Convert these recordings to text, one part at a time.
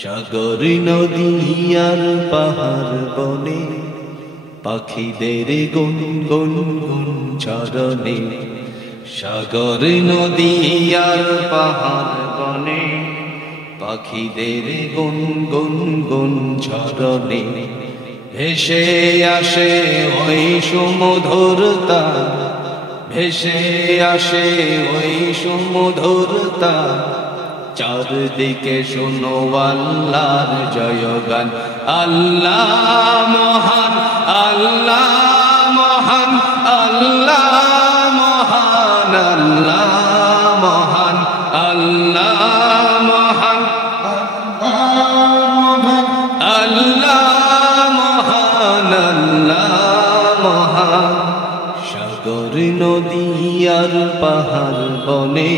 সাগর নদী আর পাহাড় বনে পাখিদের গুন গুন গুন চরণে সাগর নদী আর পাহাড় বনে পাখিদের গুন গুন গুন চরণে ভেসে আসে ওই সুমধুরতা ভেসে আসে ওই সুমধুরতা চারদিকে শোনো আল্লাহর জয়গান আল্লাহ মহান আল্লাহ মহান আল্লাহ মহান আল্লাহ মহান আল্লাহ মহান আল্লাহ মহান আল্লাহ মহান সাগর নদী আর পাহাড় বনে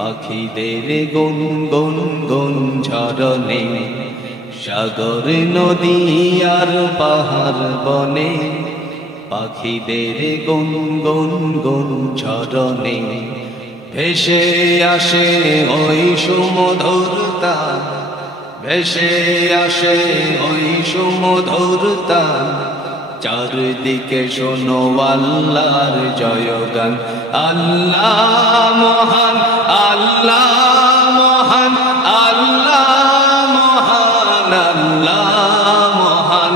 পাখিদের গুন গুন গুন ঝরনে সাগর নদী আর পাহাড় বনে পাখিদের গুন গুন গুন ঝরনে ভেসে আসে ওই সুমধুরতা ভেসে আসে ওই সুমধুরতা চারদিকে শোনো আল্লাহর জয়গান আল্লাহ মহান আল্লাহ মহান আল্লাহ মহান আল্লাহ মহান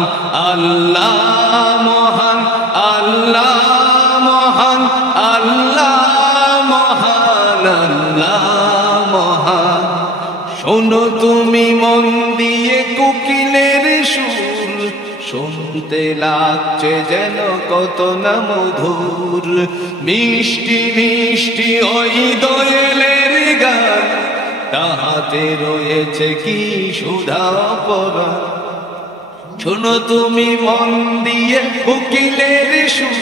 আল্লাহ মহান আল্লাহ মহান আল্লাহ মহান আল্লাহ মহান শোনো তুমি মন দিয়ে কোকিলের সুর শুনতে লাগছে যেন কত না মধুর মিষ্টি মিষ্টি ওই দোয়েলের গান তাহাতে রয়েছে কি সুধা পরা শোনো তুমি মন দিয়ে কোকিলের সুর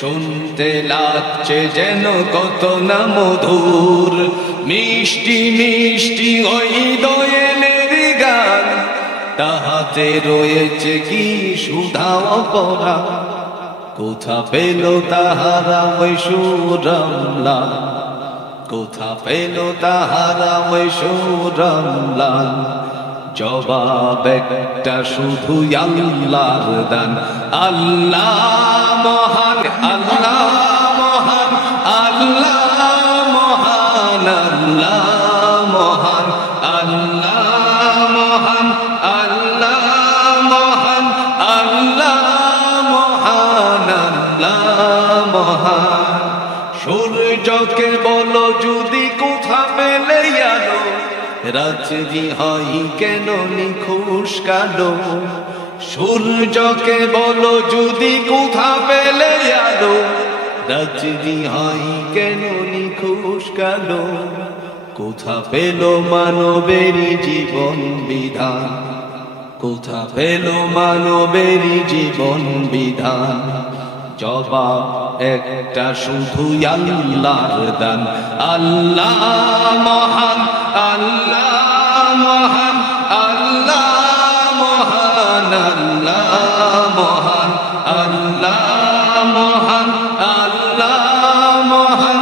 শুনতে লাগছে যেন কত না মধুর মিষ্টি মিষ্টি ওই দোয়েলের গান তাহাতে রয়েছে কি সুধা পরা কোথা পেল তাহারা ওই সুরমলা কোথা পেল তাহারা ওই সুরমলা জবাব একটা শুধু আল্লাহর দান আল্লাহ মহান আল্লাহ মহান আল্লাহ মহান আল্লাহ মহান আল্লাহ মহান আল্লাহ মহান আল্লাহ মহান আল্লাহ মহান সূর্যকে বলো যদি কোথা পেলে আলো রাত্রি হয় কেন নিখুশ কালো সূর্যকে বলো যদি কোথা পেলে আলো রাত্রি হয় কেন নিখুশ কালো কোথা পেল মানবেরই জীবন বিধান কোথা পেল মানবেরই জীবন বিধান জবাব একটা শুধু আল্লাহর দান আল্লাহ মহান আল্লাহ মহান আল্লাহ মহান আল্লাহ মহান আল্লাহ মহান আল্লাহ মহান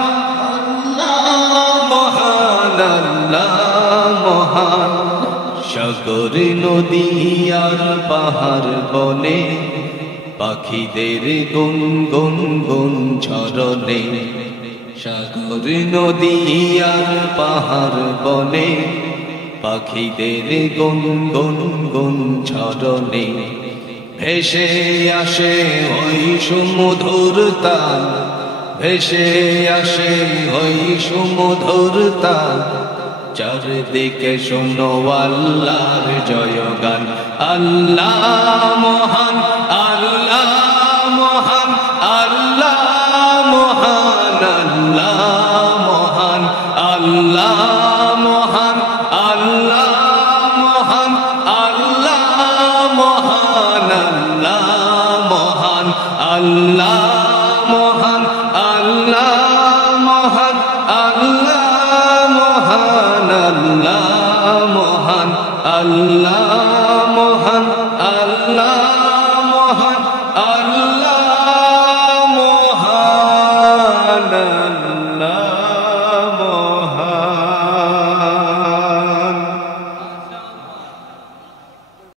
আল্লাহ মহান সাগর নদী আর পাহাড় বনে পাখিদের গুন গুন গুন ঝরনে সাগর নদী আর পাহাড় বনে পাখিদের গুন গুন গুন ঝরনে ভেসে আসে ওই সুমধুরতা ভেসে আসে ওই সুমধুরতা চারদিকে শোনো আল্লাহর জয়গান আল্লাহ মহান আল্লাহ মহান আল্লাহ মহান আল্লাহ মহান আল্লাহ মহান আল্লাহ মহান আল্লাহ মহান আল্লাহ মহান আল্লাহ মহান আল্লাহ মহান আল্লাহ মহান আল্লাহ মহান আল্লাহ